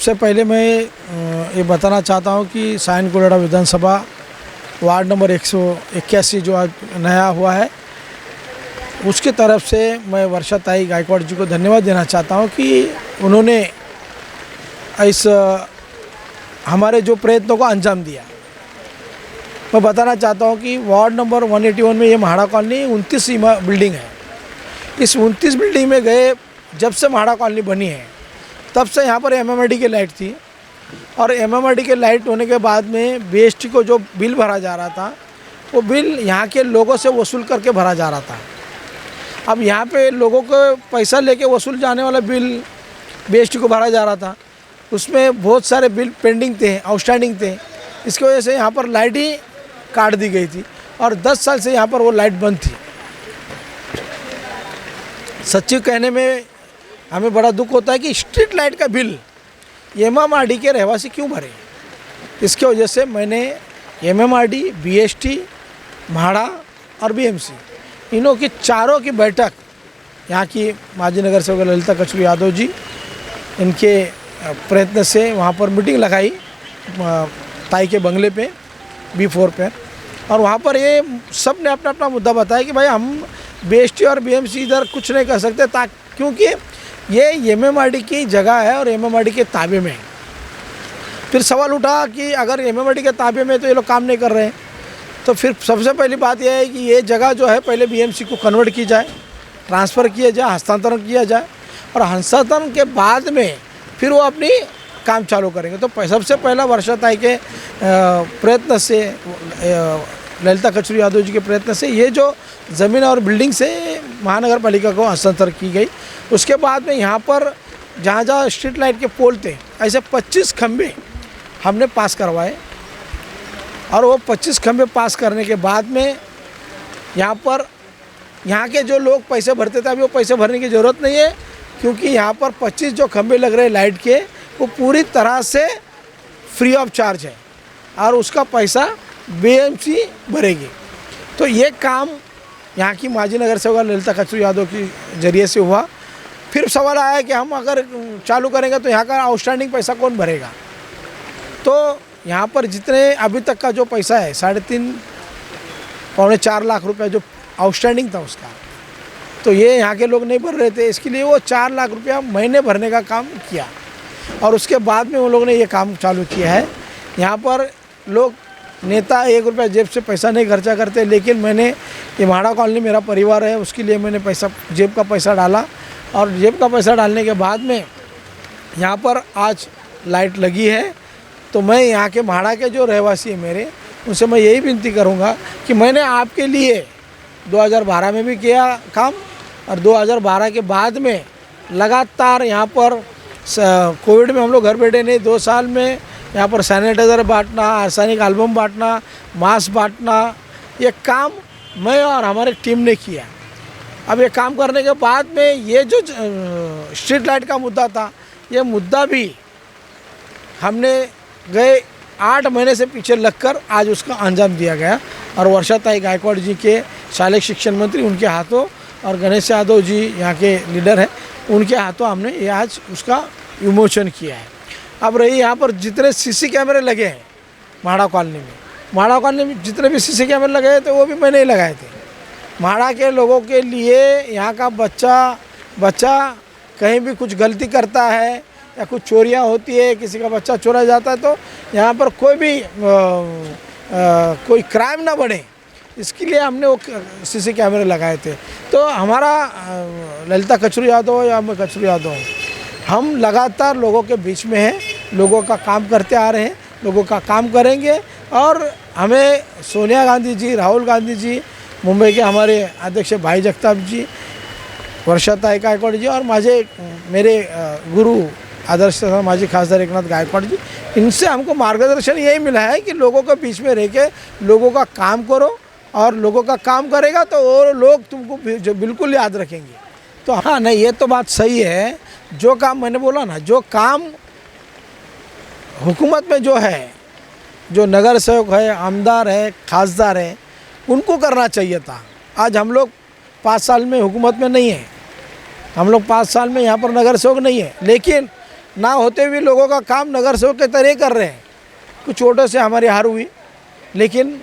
सबसे पहले मैं ये बताना चाहता हूँ कि सायन कोडोड़ा विधानसभा वार्ड नंबर 181 जो आज नया हुआ है, उसकी तरफ से मैं वर्षाताई गायकवाड़ जी को धन्यवाद देना चाहता हूँ कि उन्होंने इस हमारे जो प्रयत्नों को अंजाम दिया। मैं बताना चाहता हूँ कि वार्ड नंबर 181 में ये म्हाड़ा कॉलोनी 29 बिल्डिंग है। इस 29 बिल्डिंग में गए जब से म्हाड़ा कॉलोनी बनी है तब से यहाँ पर एमएमआरडी की लाइट थी, और एमएमआरडी के लाइट होने के बाद में बीएसटी को जो बिल भरा जा रहा था वो बिल यहाँ के लोगों से वसूल करके भरा जा रहा था। अब यहाँ पे लोगों को पैसा लेके वसूल जाने वाला बिल बीएसटी को भरा जा रहा था, उसमें बहुत सारे बिल पेंडिंग थे, आउटस्टैंडिंग थे। इसकी वजह से यहाँ पर लाइट ही काट दी गई थी और 10 साल से यहाँ पर वो लाइट बंद थी। सच्ची कहने में हमें बड़ा दुख होता है कि स्ट्रीट लाइट का बिल एमएमआरडी के रहवासी क्यों भरे। इसके वजह से मैंने एमएमआरडी, बीएसटी, म्हाड़ा और बीएमसी इनों की चारों की बैठक यहाँ की माजी नगर सेवक ललिता कचरू यादव जी इनके प्रयत्न से वहाँ पर मीटिंग लगाई ताई के बंगले पे B4 पे, और वहाँ पर ये सब ने अपना अपना मुद्दा बताया कि भाई हम बीएसटी और बीएमसी इधर कुछ नहीं कर सकते क्योंकि ये एमएमआरडी की जगह है और एमएमआरडी के ताबे में है। फिर सवाल उठा कि अगर एमएमआरडी के ताबे में तो ये लोग काम नहीं कर रहे हैं, तो फिर सबसे पहली बात यह है कि ये जगह जो है पहले बीएमसी को कन्वर्ट की जाए, ट्रांसफ़र किया जाए, हस्तांतरण किया जाए, और हस्तांतरण के बाद में फिर वो अपनी काम चालू करेंगे। तो सबसे पहला वर्षाताई के प्रयत्न से, ललिता कचरू यादव जी के प्रयत्न से ये जो ज़मीन और बिल्डिंग से महानगर पालिका को हस्तांतरण की गई। उसके बाद में यहाँ पर जहाँ जहाँ स्ट्रीट लाइट के पोल थे ऐसे 25 खंबे हमने पास करवाए, और वो 25 खंबे पास करने के बाद में यहाँ पर यहाँ के जो लोग पैसे भरते थे अभी वो पैसे भरने की ज़रूरत नहीं है, क्योंकि यहाँ पर 25 जो खंबे लग रहे हैं लाइट के वो पूरी तरह से फ्री ऑफ चार्ज है और उसका पैसा बीएमसी भरेगी। तो ये काम यहाँ की माजी नगर सेवक ललिता कचरू यादव के ज़रिए से हुआ। फिर सवाल आया कि हम अगर चालू करेंगे तो यहाँ का आउटस्टैंडिंग पैसा कौन भरेगा। तो यहाँ पर जितने अभी तक का जो पैसा है 3.5 पौने 4 लाख रुपए जो आउटस्टैंडिंग था उसका, तो ये यहाँ के लोग नहीं भर रहे थे। इसके लिए वो 4 लाख रुपया महीने भरने का काम किया, और उसके बाद में उन लोगों ने ये काम चालू किया है। यहाँ पर लोग नेता 1 रुपया जेब से पैसा नहीं खर्चा करते, लेकिन मैंने ये म्हाड़ा कॉलोनी मेरा परिवार है, उसके लिए मैंने जेब का पैसा डाला, और जेब का पैसा डालने के बाद में यहाँ पर आज लाइट लगी है। तो मैं यहाँ के म्हाड़ा के जो रहवासी हैं मेरे, उनसे मैं यही विनती करूँगा कि मैंने आपके लिए 2012 में भी किया काम, और 2012 के बाद में लगातार यहाँ पर कोविड में हम लोग घर बैठे नहीं, 2 साल में यहाँ पर सैनिटाइज़र बांटना, आर्सेनिक एल्बम बांटना, मास्क बांटना, ये काम मैं और हमारी टीम ने किया। अब ये काम करने के बाद में ये जो स्ट्रीट लाइट का मुद्दा था, ये मुद्दा भी हमने गए 8 महीने से पीछे लगकर आज उसका अंजाम दिया गया, और वर्षाताई गायकवाड़ जी के शालेय शिक्षण मंत्री उनके हाथों, और गणेश यादव जी यहाँ के लीडर हैं, उनके हाथों हमने ये आज उसका विमोचन किया है। अब रही यहाँ पर जितने सीसी कैमरे लगे हैं म्हाड़ा कॉलोनी में जितने भी सीसी कैमरे लगे थे वो भी मैंने ही लगाए थे। म्हाड़ा के लोगों के लिए यहाँ का बच्चा कहीं भी कुछ गलती करता है या कुछ चोरियाँ होती है, किसी का बच्चा चोरा जाता है, तो यहाँ पर कोई क्राइम ना बढ़े, इसके लिए हमने वो सीसी कैमरे लगाए थे। तो हमारा ललिता कचरू यादव या मैं कचरू यादव, हम लगातार लोगों के बीच में हैं, लोगों का काम करते आ रहे हैं, लोगों का काम करेंगे। और हमें सोनिया गांधी जी, राहुल गांधी जी, मुंबई के हमारे अध्यक्ष भाई जगताप जी, वर्षाताई गायकवाड़ जी, और मेरे गुरु आदर्श माजी खासदार एकनाथ गायकवाड़ जी, इनसे हमको मार्गदर्शन यही मिला है कि लोगों के बीच में रह के लोगों का काम करो, और लोगों का काम करेगा तो वो लोग तुमको जो बिल्कुल याद रखेंगे। तो हाँ, नहीं, ये तो बात सही है। जो काम मैंने बोला ना, जो काम हुकूमत में जो है, जो नगर सेवक है, आमदार है, खासदार है, उनको करना चाहिए था। आज हम लोग 5 साल में हुकूमत में नहीं है, हम लोग 5 साल में यहाँ पर नगर सेवक नहीं है, लेकिन ना होते हुए लोगों का काम नगर सेवक के तरह कर रहे हैं। कुछ वोटों से हमारी हार हुई, लेकिन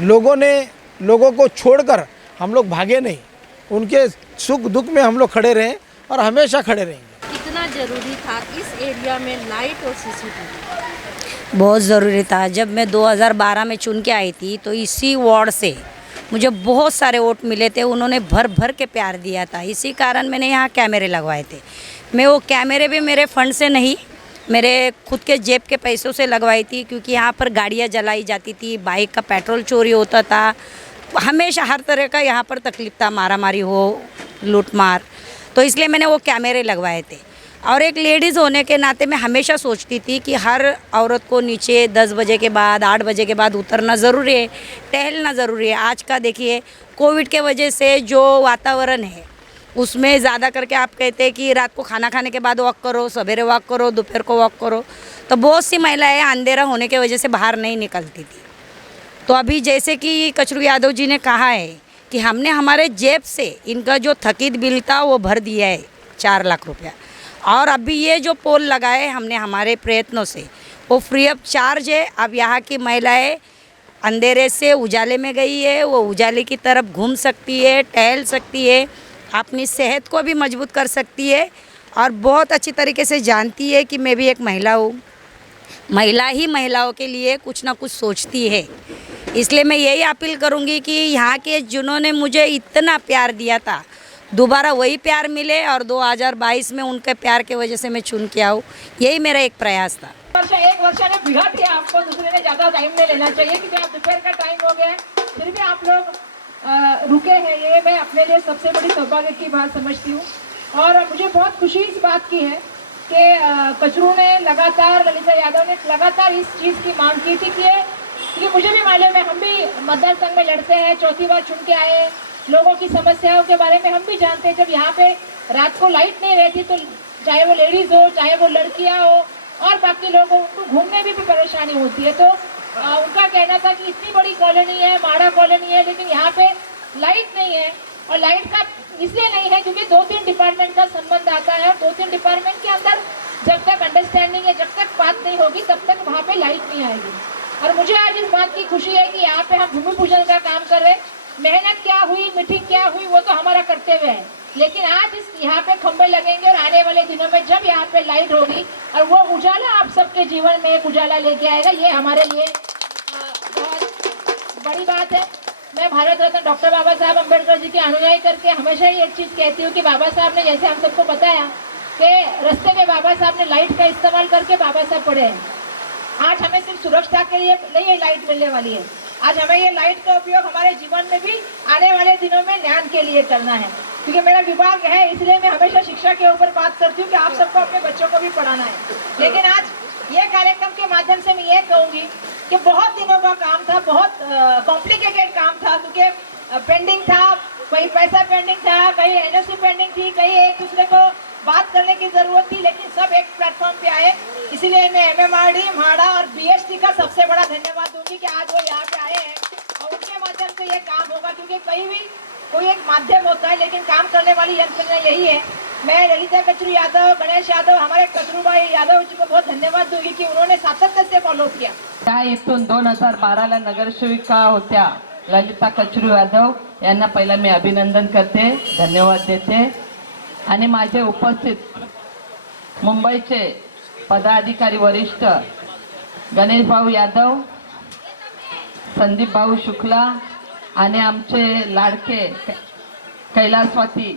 लोगों को छोड़कर हम लोग भागे नहीं। उनके सुख दुख में हम लोग खड़े रहें और हमेशा खड़े रहेंगे। कितना जरूरी था इस एरिया में लाइट और सीसीटीवी? बहुत ज़रूरी था। जब मैं 2012 में चुन के आई थी तो इसी वार्ड से मुझे बहुत सारे वोट मिले थे। उन्होंने भर भर के प्यार दिया था, इसी कारण मैंने यहाँ कैमरे लगवाए थे। मैं वो कैमरे भी मेरे फंड से नहीं, मेरे खुद के जेब के पैसों से लगवाई थी, क्योंकि यहाँ पर गाड़ियाँ जलाई जाती थी, बाइक का पेट्रोल चोरी होता था, हमेशा हर तरह का यहाँ पर तकलीफ था, मारामारी हो, लूटमार। तो इसलिए मैंने वो कैमरे लगवाए थे। और एक लेडीज़ होने के नाते मैं हमेशा सोचती थी कि हर औरत को नीचे 10 बजे के बाद 8 बजे के बाद उतरना ज़रूरी है, टहलना ज़रूरी है। आज का देखिए कोविड के वजह से जो वातावरण है उसमें ज़्यादा करके आप कहते हैं कि रात को खाना खाने के बाद वॉक करो, सवेरे वॉक करो, दोपहर को वॉक करो। तो बहुत सी महिलाएं अंधेरा होने के वजह से बाहर नहीं निकलती थी। तो अभी जैसे कि कचरू यादव जी ने कहा है कि हमने हमारे जेब से इनका जो थकीत बिल था वो भर दिया है 4 लाख रुपया। और अभी ये जो पोल लगाए हमने हमारे प्रयत्नों से, वो फ्री ऑफ चार्ज है। अब यहाँ की महिलाएं अंधेरे से उजाले में गई है, वो उजाले की तरफ घूम सकती है, टहल सकती है, अपनी सेहत को भी मजबूत कर सकती है और बहुत अच्छी तरीके से जानती है कि मैं भी एक महिला हूँ। महिला ही महिलाओं के लिए कुछ ना कुछ सोचती है। इसलिए मैं यही अपील करूँगी कि यहाँ के जिन्होंने मुझे इतना प्यार दिया था, दोबारा वही प्यार मिले और 2022 में उनके प्यार के वजह से मैं चुन के आऊँ। यही मेरा एक प्रयास था। एक वर्ष ने बिगाड़ दिया आपको, दूसरे ने ज़्यादा टाइम नहीं लेना चाहिए, क्योंकि आप दोपहर का टाइम हो गया है, फिर भी आप लोग रुके हैं। ये मैं अपने लिए सबसे बड़ी सौभाग्य की बात समझती हूँ। और मुझे बहुत खुशी इस बात की है कि कचरू ने लगातार, ललिता यादव ने लगातार इस चीज़ की मांग की थी कि मुझे भी मालूम है, हम भी मतदान संघ में लड़ते हैं, चौथी बार चुन के आए, लोगों की समस्याओं के बारे में हम भी जानते हैं। जब यहाँ पे रात को लाइट नहीं रहती तो चाहे वो लेडीज़ हो, चाहे वो लड़कियाँ हो और बाकी लोग हो, उनको घूमने भी परेशानी होती है। तो उनका कहना था कि इतनी बड़ी कॉलोनी है, माड़ा कॉलोनी है, लेकिन यहाँ पे लाइट नहीं है। और लाइट का इसलिए नहीं है क्योंकि 2-3 डिपार्टमेंट का संबंध आता है, और 2-3 डिपार्टमेंट के अंदर जब तक अंडरस्टैंडिंग है, जब तक बात नहीं होगी, तब तक वहाँ पे लाइट नहीं आएगी। और मुझे आज इस बात की खुशी है कि यहाँ पे हम भूमि पूजन का काम कर रहे हैं। मेहनत क्या हुई, मीटिंग क्या हुई, वो तो हमारा कर्तव्य है, लेकिन आज इस यहाँ पे खंभे लगेंगे और आने वाले दिनों में जब यहाँ पे लाइट होगी और वो उजाला आप सबके जीवन में एक उजाला लेके आएगा, ये हमारे लिए बहुत बड़ी बात है। मैं भारत रत्न डॉक्टर बाबा साहब अम्बेडकर जी के अनुयायी करके हमेशा ही एक चीज़ कहती हूँ कि बाबा साहब ने, जैसे हम सबको बताया कि रास्ते में बाबा साहब ने लाइट का इस्तेमाल करके बाबा साहब पढ़े हैं। आज हमें सिर्फ सुरक्षा के लिए नहीं ये लाइट मिलने वाली है, आज हमें ये लाइट का उपयोग हमारे जीवन में भी आने वाले दिनों में ज्ञान के लिए करना है। क्योंकि मेरा विभाग है, इसलिए मैं हमेशा शिक्षा के ऊपर बात करती हूँ कि आप सबको अपने बच्चों को भी पढ़ाना है। लेकिन आज ये कार्यक्रम के माध्यम से मैं ये कहूँगी कि बहुत दिनों का काम था, बहुत कॉम्प्लिकेटेड काम था, क्योंकि पेंडिंग था, कहीं पैसा पेंडिंग था, कहीं एनओसी पेंडिंग थी, कहीं एक दूसरे को बात करने की जरूरत थी, लेकिन सब एक प्लेटफॉर्म पे आए। इसीलिए मैं एमएमआरडी, म्हाडा और बीएसटी का सबसे बड़ा धन्यवाद दूंगी कि आज वो यहाँ पे आए हैं और उनके माध्यम से ये काम होगा। क्योंकि कहीं भी कोई एक माध्यम होता है, लेकिन काम करने वाली यंत्रणा यही है। मैं ललिता कचरू यादव, गणेश यादव, हमारे कचरू भाई यादव जी को बहुत धन्यवाद दूंगी कि उन्होंने सातत्य से फॉलो किया। त्या इथून 2012ला नगरसेविका होत्या ललिता कचरू यादव यांना पहिला मी अभिनंदन करते, धन्यवाद देते। आणि माझे उपस्थित मुंबईचे पदाधिकारी वरिष्ठ गणेश भाऊ यादव, संदीप भाऊ शुक्ला आणि आमचे लाडके कैलासवासी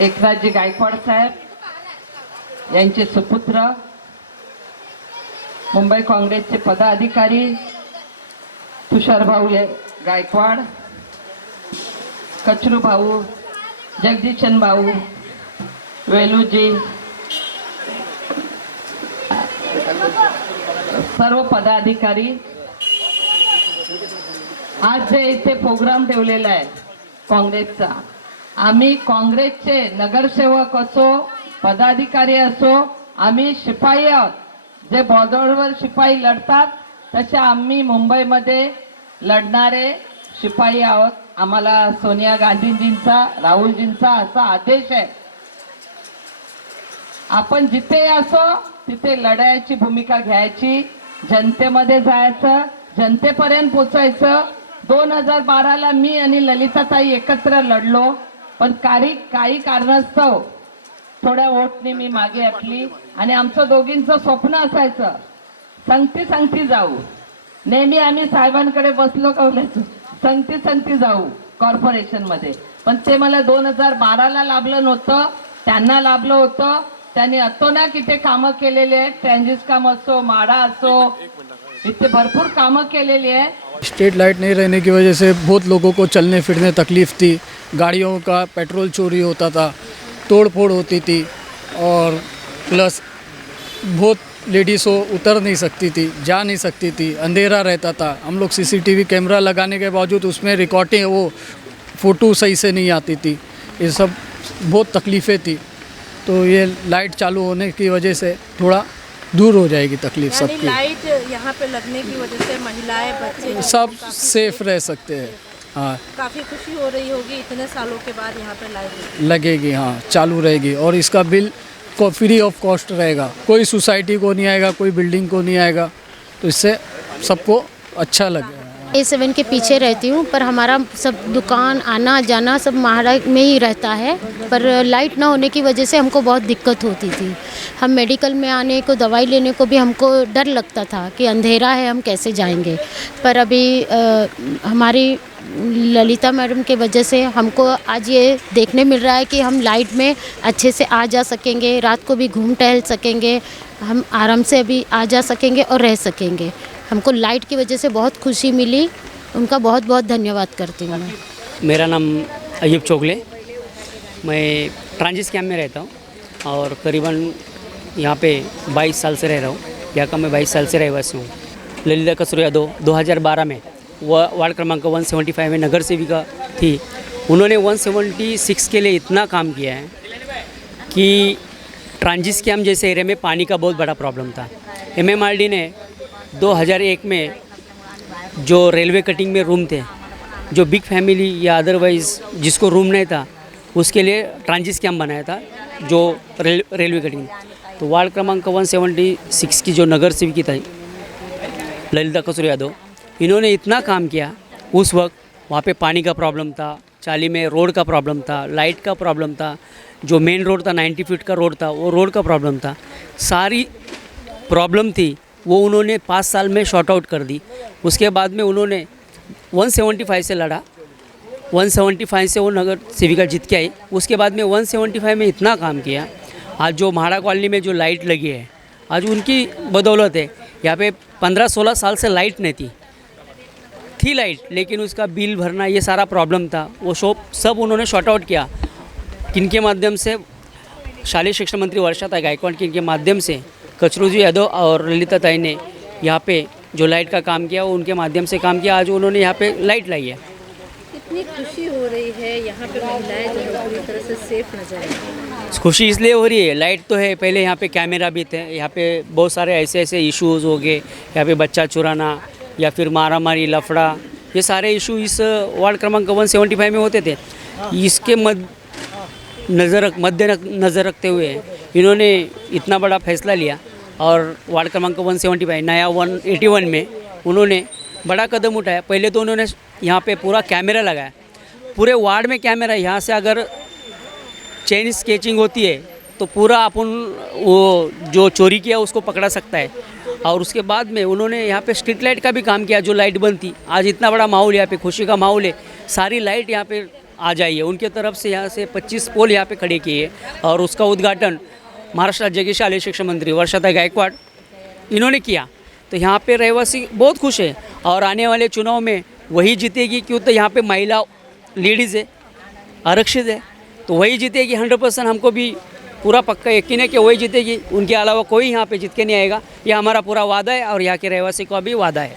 एकनाथजी गायकवाड साहेब यांचे सुपुत्र, मुंबई काँग्रेसचे पदाधिकारी तुषार भाऊ गायकवाड, कचरू भाऊ, जगदीशन भाऊ, वेलूजी, सर्व पदाधिकारी, आज जे इथे प्रोग्राम ठेवलेला आहे काँग्रेसचा, आम्ही काँग्रेसचे नगरसेवक असो, पदाधिकारी असो, आम्ही शिपाई आहोत। जे बॉर्डरवर शिपाई लढतात तसे आम्ही मुंबईमध्ये लढणारे शिपाई आहोत। आम्हाला सोनिया गांधीजींचा, राहुलजींचा असा आदेश आहे आपण जिथे असो तिथे लढायची भूमिका घ्यायची, जनतेमध्ये जायचं, जनतेपर्यंत पोचायचं. 2012ला मी आणि ललिताताई एकत्र लढलो, पण काही कारणास्तव थोड्या वोटने मी मागे हटली आणि आमचं दोघींचं स्वप्न असायचं संगती जाऊ. नेहमी आम्ही साहेबांकडे बसलो कवल्याचं संगती जाऊ कॉर्पोरेशनमध्ये, पण ते मला 2012ला लाभलं नव्हतं, त्यांना लाभलं होतं. त्यांनी अतोनाक इथे कामं केलेले आहेत, ट्रान्झिस काम असो, माडा असो, इथे भरपूर कामं केलेली आहे. स्ट्रीट लाइट नहीं रहने की वजह से बहुत लोगों को चलने फिरने तकलीफ़ थी, गाड़ियों का पेट्रोल चोरी होता था, तोड़ फोड़ होती थी, और प्लस बहुत लेडीज़ उतर नहीं सकती थी, जा नहीं सकती थी, अंधेरा रहता था. हम लोग सीसीटीवी कैमरा लगाने के बावजूद उसमें रिकॉर्डिंग वो फ़ोटो सही से नहीं आती थी. ये सब बहुत तकलीफ़ें थी. तो ये लाइट चालू होने की वजह से थोड़ा दूर हो जाएगी तकलीफ यानी सबकी. लाइट यहाँ पे लगने की वजह से महिलाएं, बच्चे सब सेफ रह सकते हैं. हाँ, काफ़ी खुशी हो रही होगी इतने सालों के बाद यहाँ पे लाइट लगेगी. हाँ, चालू रहेगी. और इसका बिल को फ्री ऑफ कॉस्ट रहेगा. कोई सोसाइटी को नहीं आएगा, कोई बिल्डिंग को नहीं आएगा. तो इससे सबको अच्छा लगेगा. A7 के पीछे रहती हूँ, पर हमारा सब दुकान आना जाना सब महाड़ा में ही रहता है. पर लाइट ना होने की वजह से हमको बहुत दिक्कत होती थी. हम मेडिकल में आने को, दवाई लेने को भी हमको डर लगता था कि अंधेरा है, हम कैसे जाएंगे. पर अभी हमारी ललिता मैडम के वजह से हमको आज ये देखने मिल रहा है कि हम लाइट में अच्छे से आ जा सकेंगे, रात को भी घूम टहल सकेंगे, हम आराम से अभी आ जा सकेंगे और रह सकेंगे. हमको लाइट की वजह से बहुत खुशी मिली. उनका बहुत बहुत धन्यवाद करती हूँ मैं. मेरा नाम अयूब चोगले, मैं ट्रांजिस कैम्प में रहता हूँ और करीबन यहाँ पे 22 साल से रह रहा हूँ. यहाँ का मैं 22 साल से रहवासी हूँ. ललिता कसरू यादव 2012 में वार्ड क्रमांक 175 में नगर सेविका थी. उन्होंने 176 के लिए इतना काम किया है कि ट्रांजिस कैम्प जैसे एरिया में पानी का बहुत बड़ा प्रॉब्लम था. MMRD ने 2001 में जो रेलवे कटिंग में रूम थे, जो बिग फैमिली या अदरवाइज़ जिसको रूम नहीं था, उसके लिए ट्रांजिस कैम्प बनाया था जो रेलवे कटिंग. तो वार्ड क्रमांक 176 की जो नगर सेविकी थी ललिता कसरू यादव, इन्होंने इतना काम किया. उस वक्त वहाँ पे पानी का प्रॉब्लम था, चाली में रोड का प्रॉब्लम था, लाइट का प्रॉब्लम था, जो मेन रोड था 90 फीट का रोड था, वो रोड का प्रॉब्लम था. सारी प्रॉब्लम थी वो उन्होंने 5 साल में शॉर्ट आउट कर दी. उसके बाद में उन्होंने 175 से लड़ा, 175 से वो नगर सेविका जीत के आई. उसके बाद में 175 में इतना काम किया. आज जो म्हाड़ा कॉलोनी में जो लाइट लगी है, आज उनकी बदौलत है. यहाँ पे 15-16 साल से लाइट नहीं थी लाइट, लेकिन उसका बिल भरना ये सारा प्रॉब्लम था. वो सब उन्होंने शॉर्ट आउट किया. किनके माध्यम से? शालेय शिक्षा मंत्री वर्षाताई गायकवाड़ के माध्यम से कचरूजी यादव और ललिताताई ने यहाँ पे जो लाइट का काम किया वो उनके माध्यम से काम किया. आज उन्होंने यहाँ पे लाइट लाई है. कितनी खुशी हो रही है यहाँ पे महिलाएं जो है पूरी तरह से सेफ नजर आ रही हैं. खुशी इसलिए हो रही है, लाइट तो है. पहले यहाँ पे कैमरा भी थे. यहाँ पे बहुत सारे ऐसे इश्यूज़ हो गए. यहाँ पे बच्चा चुराना या फिर मारामारी, लफड़ा, ये सारे इशू इस वार्ड क्रमांक 175 में होते थे. इसके मद्देनज़र रखते हुए इन्होंने इतना बड़ा फैसला लिया और वार्ड क्रमांक 175 नया 181 में उन्होंने बड़ा कदम उठाया. पहले तो उन्होंने यहाँ पे पूरा कैमरा लगाया, पूरे वार्ड में कैमरा. यहाँ से अगर चेन स्केचिंग होती है तो पूरा अपन वो जो चोरी किया उसको पकड़ा सकता है. और उसके बाद में उन्होंने यहाँ पे स्ट्रीट लाइट का भी काम किया, जो लाइट बंद थी. आज इतना बड़ा माहौल, यहाँ पे खुशी का माहौल है. सारी लाइट यहाँ पे आ जाइए. उनके तरफ से यहाँ से 25 पोल यहाँ पे खड़े किए और उसका उद्घाटन महाराष्ट्र राज्य के शालेय शिक्षा मंत्री वर्षाताई गायकवाड़ इन्होंने किया. तो यहाँ पे रहवासी बहुत खुश है और आने वाले चुनाव में वही जीतेगी, क्यों तो यहाँ पे महिला लेडीज़ है, आरक्षित है, तो वही जीतेगी 100%. हमको भी पूरा पक्का यकीन है कि वही जीतेगी. उनके अलावा कोई यहाँ पे जीत के नहीं आएगा. यह हमारा पूरा वादा है और यहाँ के रहवासी का भी वादा है.